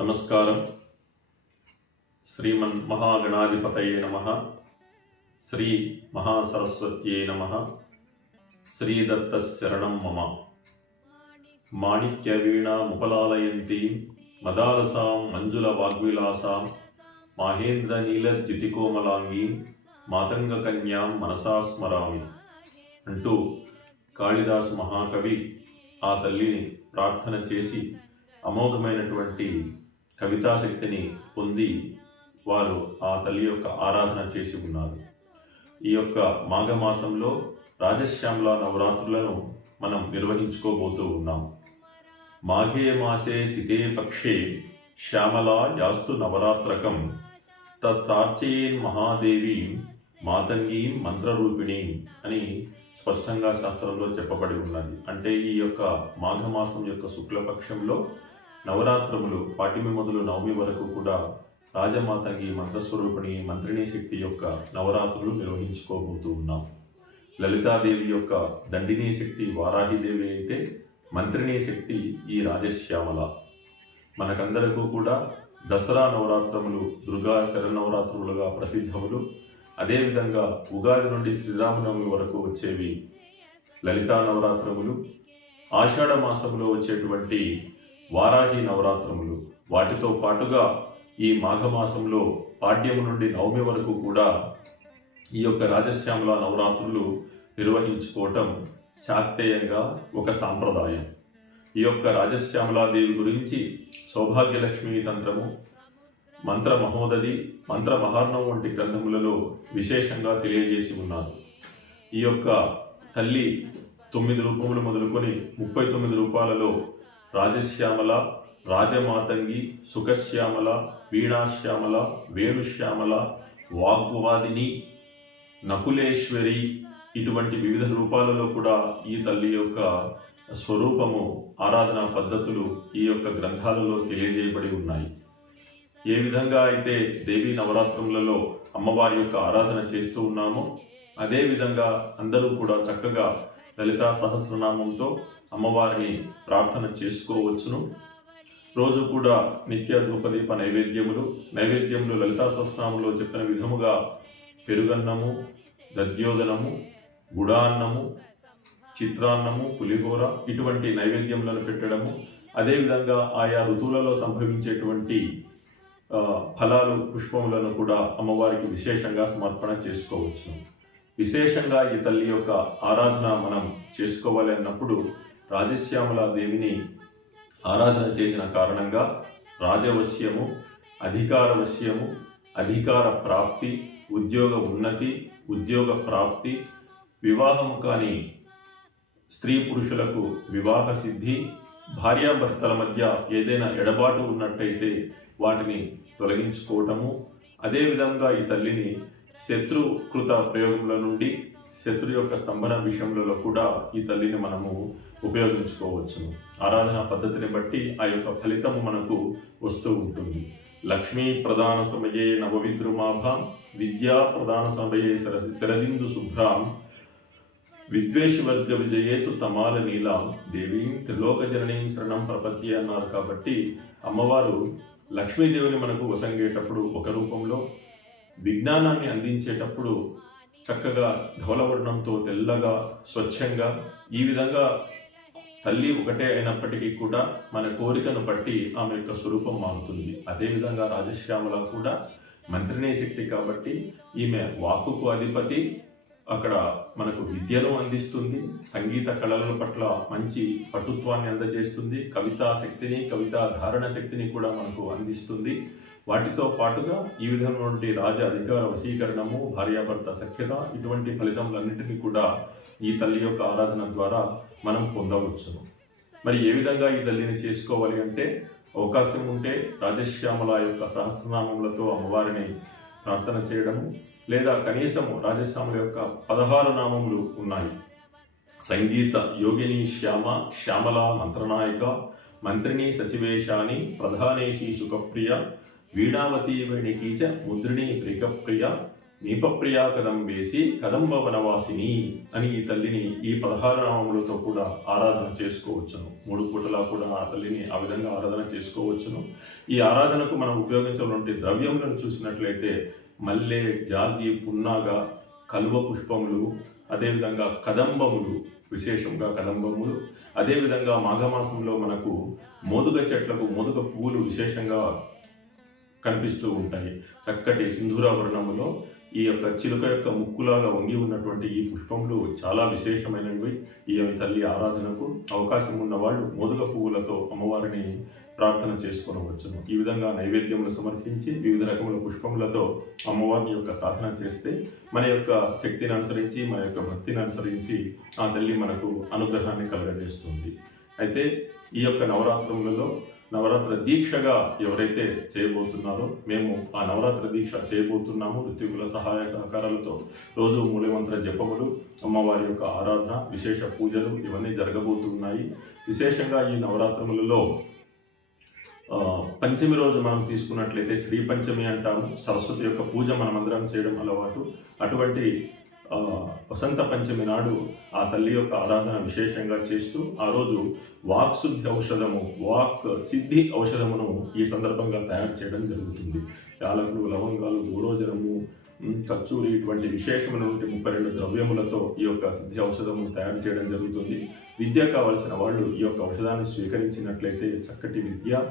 నమస్కారం. శ్రీమన్ మహాగణాధిపతయే నమః. శ్రీ మహాసరస్వత్యే నమః. శ్రీదత్త శరణం మమ. మాణిక్య వీణాముపలాలయంతి మదాలసాం మంజుల వాగ్విలాసాం మాహేంద్ర నీలద్యుతికోమలాంగీ మాతంగ కన్యాం మనసా స్మరామి అంటూ కాళిదాసు మహాకవి ఆ తల్లిని ప్రార్థన చేసి అమోఘమైనటువంటి కవితాశక్తిని పొంది వారు ఆ తల్లి యొక్క ఆరాధన చేసి ఉన్నారు. ఈ యొక్క మాఘమాసంలో రాజశ్యామల నవరాత్రులను మనం నిర్వహించుకోబోతూ ఉన్నాం. మాఘే మాసే సితే పక్షే శ్యామలా యాస్తు నవరాత్రకం తత్తార్చయేన్ మహాదేవి మాతంగీ మంత్రరూపిణి అని స్పష్టంగా శాస్త్రంలో చెప్పబడి ఉన్నది. అంటే ఈ యొక్క మాఘమాసం యొక్క శుక్లపక్షంలో నవరాత్రములు పాటిమి మొదలు నవమి వరకు కూడా రాజమాతంగి మంత్రస్వరూపిణి మంత్రిణీ శక్తి యొక్క నవరాత్రులు నిర్వహించుకోబోతూ ఉన్నాం. లలితాదేవి యొక్క దండినీ శక్తి వారాహిదేవి అయితే మంత్రిణీ శక్తి ఈ రాజశ్యామల. మనకందరకు కూడా దసరా నవరాత్రములు దుర్గా శరన్నవరాత్రులుగా ప్రసిద్ధములు. అదేవిధంగా ఉగాది నుండి శ్రీరామనవమి వరకు వచ్చేవి లలితా నవరాత్రములు. ఆషాఢ మాసంలో వచ్చేటువంటి వారాహి నవరాత్రములు. వాటితో పాటుగా ఈ మాఘమాసంలో పాడ్యము నుండి నవమి వరకు కూడా ఈ యొక్క రాజశ్యామల నవరాత్రులు నిర్వహించుకోవటం శాక్తేయంగా ఒక సాంప్రదాయం. ఈ యొక్క రాజశ్యామలాదేవి గురించి సౌభాగ్యలక్ష్మీ తంత్రము, మంత్ర మహోదది, మంత్ర మహార్ణం వంటి గ్రంథములలో విశేషంగా తెలియజేసి ఉన్నారు. ఈ యొక్క తల్లి 9 రూపములు మొదలుకొని 39 రూపాలలో రాజశ్యామల, రాజమాతంగి, సుఖశ్యామల, వీణాశ్యామల, వేణుశ్యామల, వాగ్వాదిని, నకులేశ్వరి ఇటువంటి వివిధ రూపాలలో కూడా ఈ తల్లి యొక్క స్వరూపము, ఆరాధనా పద్ధతులు ఈ యొక్క గ్రంథాలలో తెలియజేయబడి ఉన్నాయి. ఏ విధంగా అయితే దేవీ నవరాత్రులలో అమ్మవారి యొక్క ఆరాధన చేస్తూ ఉన్నామో అదేవిధంగా అందరూ కూడా చక్కగా లలితా సహస్రనామంతో అమ్మవారిని ప్రార్థన చేసుకోవచ్చును. రోజు కూడా నిత్య ధూపదీప నైవేద్యములు లలితా సహస్రనామంలో చెప్పిన విధముగా పెరుగన్నము, దద్యోదనము, గుడాన్నము, చిత్రాన్నము, పులిహోర ఇటువంటి నైవేద్యములను పెట్టడము. అదేవిధంగా ఆయా ఋతువులలో సంభవించేటువంటి ఫలాలు, పుష్పములను కూడా అమ్మవారికి విశేషంగా సమర్పణ చేసుకోవచ్చు. విశేషంగా ఈ తల్లి యొక్క ఆరాధన మనం చేసుకోవాలి అన్నప్పుడు రాజశ్యామల దేవిని ఆరాధన చేసిన కారణంగా రాజవశ్యము, అధికారవశ్యము, అధికార ప్రాప్తి, ఉద్యోగ ఉన్నతి, ఉద్యోగ ప్రాప్తి, వివాహము కాని స్త్రీ పురుషులకు వివాహ సిద్ధి, భార్యాభర్తల మధ్య ఏదైనా ఎడబాటు ఉన్నట్టయితే వాటిని తొలగించుకోవటము. అదేవిధంగా ఈ తల్లిని శత్రుకృత ప్రయోగముల నుండి, శత్రు యొక్క స్తంభన విషయంలో కూడా ఈ తల్లిని మనము ఉపయోగించుకోవచ్చును. ఆరాధనా పద్ధతిని బట్టి ఆ యొక్క ఫలితము మనకు వస్తూ ఉంటుంది. లక్ష్మీ ప్రధాన సమయే నవవిద్రుమాభాం విద్యా ప్రధాన సమయే శరదిందు శుభ్రాం విద్వేషవర్గ విజయేతు తమాల నీలాం దేవీం త్రిలోక జననీం శరణం ప్రపద్యే అన్నారు. కాబట్టి అమ్మవారు లక్ష్మీదేవిని మనకు వసంగేటప్పుడు ఒక రూపంలో, విజ్ఞానాన్ని అందించేటప్పుడు చక్కగా ధవలవర్ణంతో తెల్లగా స్వచ్ఛంగా, ఈ విధంగా తల్లి ఒకటే అయినప్పటికీ కూడా మన కోరికను బట్టి ఆమె యొక్క స్వరూపం మారుతుంది. అదేవిధంగా రాజశ్యామల కూడా మంత్రినీ శక్తి కాబట్టి ఈమె వాక్కుకు అధిపతి. అక్కడ మనకు విద్యను అందిస్తుంది, సంగీత కళల పట్ల మంచి పటుత్వాన్ని అందజేస్తుంది, కవితా శక్తిని, కవితా ధారణ శక్తిని కూడా మనకు అందిస్తుంది. వాటితో పాటుగా ఈ విధమైనటువంటి రాజ అధికార వశీకరణము, భార్యాభర్త సఖ్యత ఇటువంటి ఫలితములన్నింటినీ కూడా ఈ తల్లి యొక్క ఆరాధన ద్వారా మనం పొందవచ్చును. మరి ఏ విధంగా ఈ తల్లిని చేసుకోవాలి అంటే, అవకాశం ఉంటే రాజశ్యామల యొక్క సహస్రనామములతో అమ్మవారిని ప్రార్థన చేయడము, లేదా కనీసము రాజశ్యామల యొక్క 16 నామములు ఉన్నాయి. సంగీత యోగిని శ్యామ, శ్యామల మంత్రనాయక, మంత్రిణీ సచివేశాని, ప్రధానేశి సుఖప్రియ, వీణావతి వేణికీచ, ముద్రిణీ ప్రికప్రియ, నీపప్రియా కదంబేసి కదంబ వనవాసిని అని ఈ తల్లిని ఈ 16 నామములతో కూడా ఆరాధన చేసుకోవచ్చును. 3 పూటలా కూడా ఆ తల్లిని ఆ విధంగా ఆరాధన చేసుకోవచ్చును. ఈ ఆరాధనకు మనం ఉపయోగించాలంటే ద్రవ్యములను చూసినట్లయితే మల్లె, జాజి, పున్నాగ, కలువ పుష్పములు, అదేవిధంగా కదంబములు, విశేషంగా కదంబములు, అదేవిధంగా మాఘమాసంలో మనకు మోదుగ చెట్లకు మోదుగ పువ్వులు విశేషంగా కనిపిస్తూ ఉంటాయి. చక్కటి సింధూర వర్ణములో ఈ యొక్క చిలుక యొక్క ముక్కులాగా వంగి ఉన్నటువంటి ఈ పుష్పములు చాలా విశేషమైనవి. ఈ తల్లి ఆరాధనకు అవకాశం ఉన్న వాళ్ళు మోదుగ పువ్వులతో అమ్మవారిని ప్రార్థన చేసుకొనవచ్చును. ఈ విధంగా నైవేద్యములు సమర్పించి వివిధ రకముల పుష్పములతో అమ్మవారిని యొక్క సాధన చేస్తే మన యొక్క శక్తిని అనుసరించి మన యొక్క భక్తిని అనుసరించి ఆ తల్లి మనకు అనుగ్రహాన్ని కలుగజేస్తుంది. అయితే ఈ యొక్క నవరాత్రులలో నవరాత్ర దీక్షగా ఎవరైతే చేయబోతున్నారో మేము ఆ నవరాత్ర దీక్ష చేయబోతున్నాము. ఋత్వికుల సహాయ సహకారాలతో రోజు మూలమంత్ర జపములు, అమ్మవారి యొక్క ఆరాధన, విశేష పూజలు ఇవన్నీ జరగబోతున్నాయి. విశేషంగా ఈ నవరాత్రములలో పంచమి రోజు మనం తీసుకున్నట్లయితే శ్రీ పంచమి అంటాము. సరస్వతి యొక్క పూజ మనమందరం చేయడం అలవాటు. అటువంటి వసంత పంచమి నాడు ఆ తల్లి యొక్క ఆరాధన విశేషంగా చేస్తూ ఆ రోజు వాక్ శుద్ధి ఔషధము, వాక్ సిద్ధి ఔషధమును ఈ సందర్భంగా తయారు చేయడం జరుగుతుంది. యాలకులు, లవంగాలు, గోరోజనము, కచ్చూరి ఇటువంటి విశేషమైనటువంటి 32 ద్రవ్యములతో ఈ యొక్క సిద్ధి ఔషధము తయారు చేయడం జరుగుతుంది. విద్య కావలసిన వాళ్ళు ఈ యొక్క ఔషధాన్ని స్వీకరించినట్లయితే చక్కటి విద్య,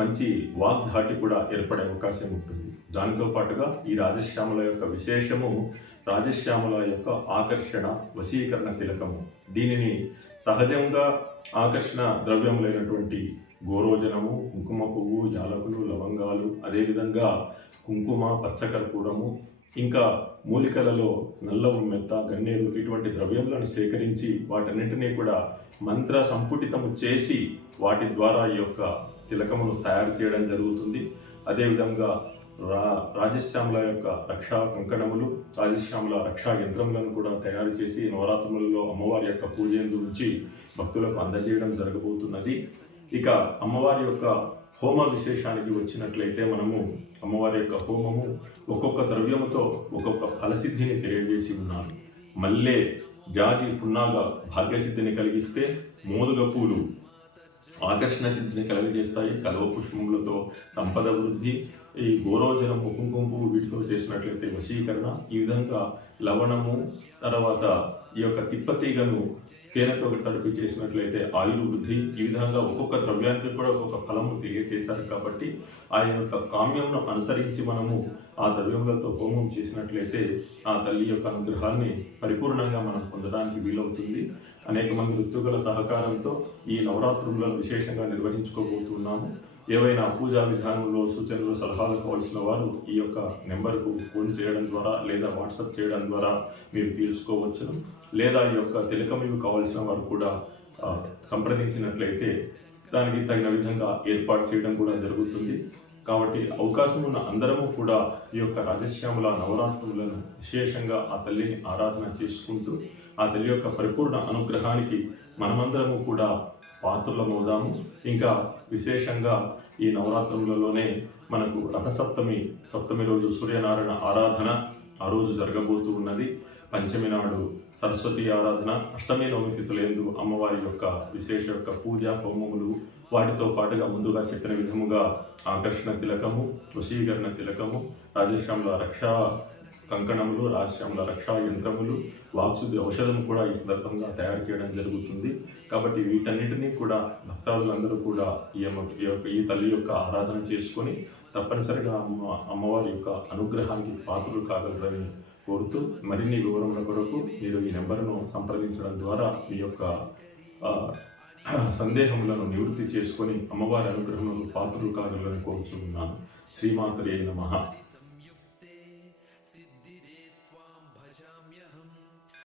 మంచి వాగ్ధాటి కూడా ఏర్పడే అవకాశం ఉంటుంది. దానితో పాటుగా ఈ రాజశ్యామల యొక్క విశేషము, రాజశ్యామల యొక్క ఆకర్షణ వశీకరణ తిలకము. దీనిని సహజంగా ఆకర్షణ ద్రవ్యములైనటువంటి గోరోజనము, కుంకుమ పువ్వు, యాలకులు, లవంగాలు, అదేవిధంగా కుంకుమ, పచ్చకర్పూరము, ఇంకా మూలికలలో నల్ల ఉమ్మెత్త, గన్నేరు ఇటువంటి ద్రవ్యములను సేకరించి వాటన్నింటినీ కూడా మంత్ర సంపుటితము చేసి వాటి ద్వారా ఈ యొక్క తిలకమును తయారు చేయడం జరుగుతుంది. అదేవిధంగా రాజశ్యామల యొక్క రక్షా కంకణములు, రాజశ్యామల రక్షా యంత్రములను కూడా తయారు చేసి నవరాత్రులలో అమ్మవారి యొక్క పూజ గురించి భక్తులకు అందజేయడం జరగబోతున్నది. ఇక అమ్మవారి యొక్క హోమ విశేషానికి వచ్చినట్లయితే మనము అమ్మవారి యొక్క హోమము ఒక్కొక్క ద్రవ్యముతో ఒక్కొక్క ఫలసిద్ధిని తెలియజేసి ఉన్నారు. మల్లె, జాజి, పున్నాగ భాగ్యసిద్ధిని కలిగిస్తే, మోదుగ పూలు ఆకర్షణ సిద్ధిని కలుగజేస్తాయి. కలువ పుష్పములతో సంపద వృద్ధి, ఈ గోరోజనము, కుంకుమ పువ్వు వీటితో చేసినట్లయితే వశీకరణ. ఈ విధంగా లవణము, తర్వాత ఈ యొక్క తిప్పతీగను తేనెతో తడిపి చేసినట్లయితే ఆయుర్ వృద్ధి. ఈ విధంగా ఒక్కొక్క ద్రవ్యానికి కూడా ఒక్కొక్క ఫలము తెలియజేశారు. కాబట్టి ఆ యొక్క కామ్యమును అనుసరించి మనము ఆ ద్రవ్యములతో హోమం చేసినట్లయితే ఆ తల్లి యొక్క అనుగ్రహాన్ని పరిపూర్ణంగా మనం పొందడానికి వీలవుతుంది. అనేక మంది ఋతువుల సహకారంతో ఈ నవరాత్రులను విశేషంగా నిర్వహించుకోబోతున్నాము. ఏవైనా పూజా విధానంలో సూచనలు, సలహాలు కావాల్సిన వారు ఈ యొక్క నెంబర్కు ఫోన్ చేయడం ద్వారా లేదా వాట్సాప్ చేయడం ద్వారా మీరు తీసుకోవచ్చును. లేదా ఈ యొక్క తిలకములు కావాల్సిన వారు కూడా సంప్రదించినట్లయితే దానికి తగిన విధంగా ఏర్పాటు చేయడం కూడా జరుగుతుంది. కాబట్టి అవకాశం ఉన్న అందరము కూడా ఈ యొక్క రాజశ్యామల నవరాత్రులను విశేషంగా ఆ తల్లిని ఆరాధన చేసుకుంటూ ఆ తల్లి యొక్క పరిపూర్ణ అనుగ్రహానికి మనమందరము కూడా పాత్రులమవుదాము. ఇంకా విశేషంగా ఈ నవరాత్రులలోనే మనకు సప్తమి రోజు సూర్యనారాయణ ఆరాధన ఆ రోజు జరగబోతూ ఉన్నది. పంచమి నాడు సరస్వతి ఆరాధన, అష్టమి నవమి తిథులందు అమ్మవారి యొక్క విశేష యొక్క పూజ హోమములు, వాటితో పాటుగా ముందుగా చెప్పిన విధముగా ఆకర్షణ తిలకము, వశీకరణ తిలకము, రాజశ్యామల రక్షా కంకణములు, రాజశ్యామల రక్షా యంత్రములు, వాక్శుద్ధి ఔషధం కూడా ఈ సందర్భంగా తయారు చేయడం జరుగుతుంది. కాబట్టి వీటన్నిటినీ కూడా భక్తాదులందరూ కూడా ఈ తల్లి యొక్క ఆరాధన చేసుకొని తప్పనిసరిగా అమ్మవారి యొక్క అనుగ్రహానికి పాత్రలు కాగలరని కోరుతూ మరిన్ని వివరముల కొరకు మీరు ఈ నెంబర్ను సంప్రదించడం ద్వారా మీ యొక్క సందేహములను నివృత్తి చేసుకొని అమ్మవారి అనుగ్రహములకు పాత్రలు కాగలరని కోరుచున్నాను. శ్రీమాత్రే నమః.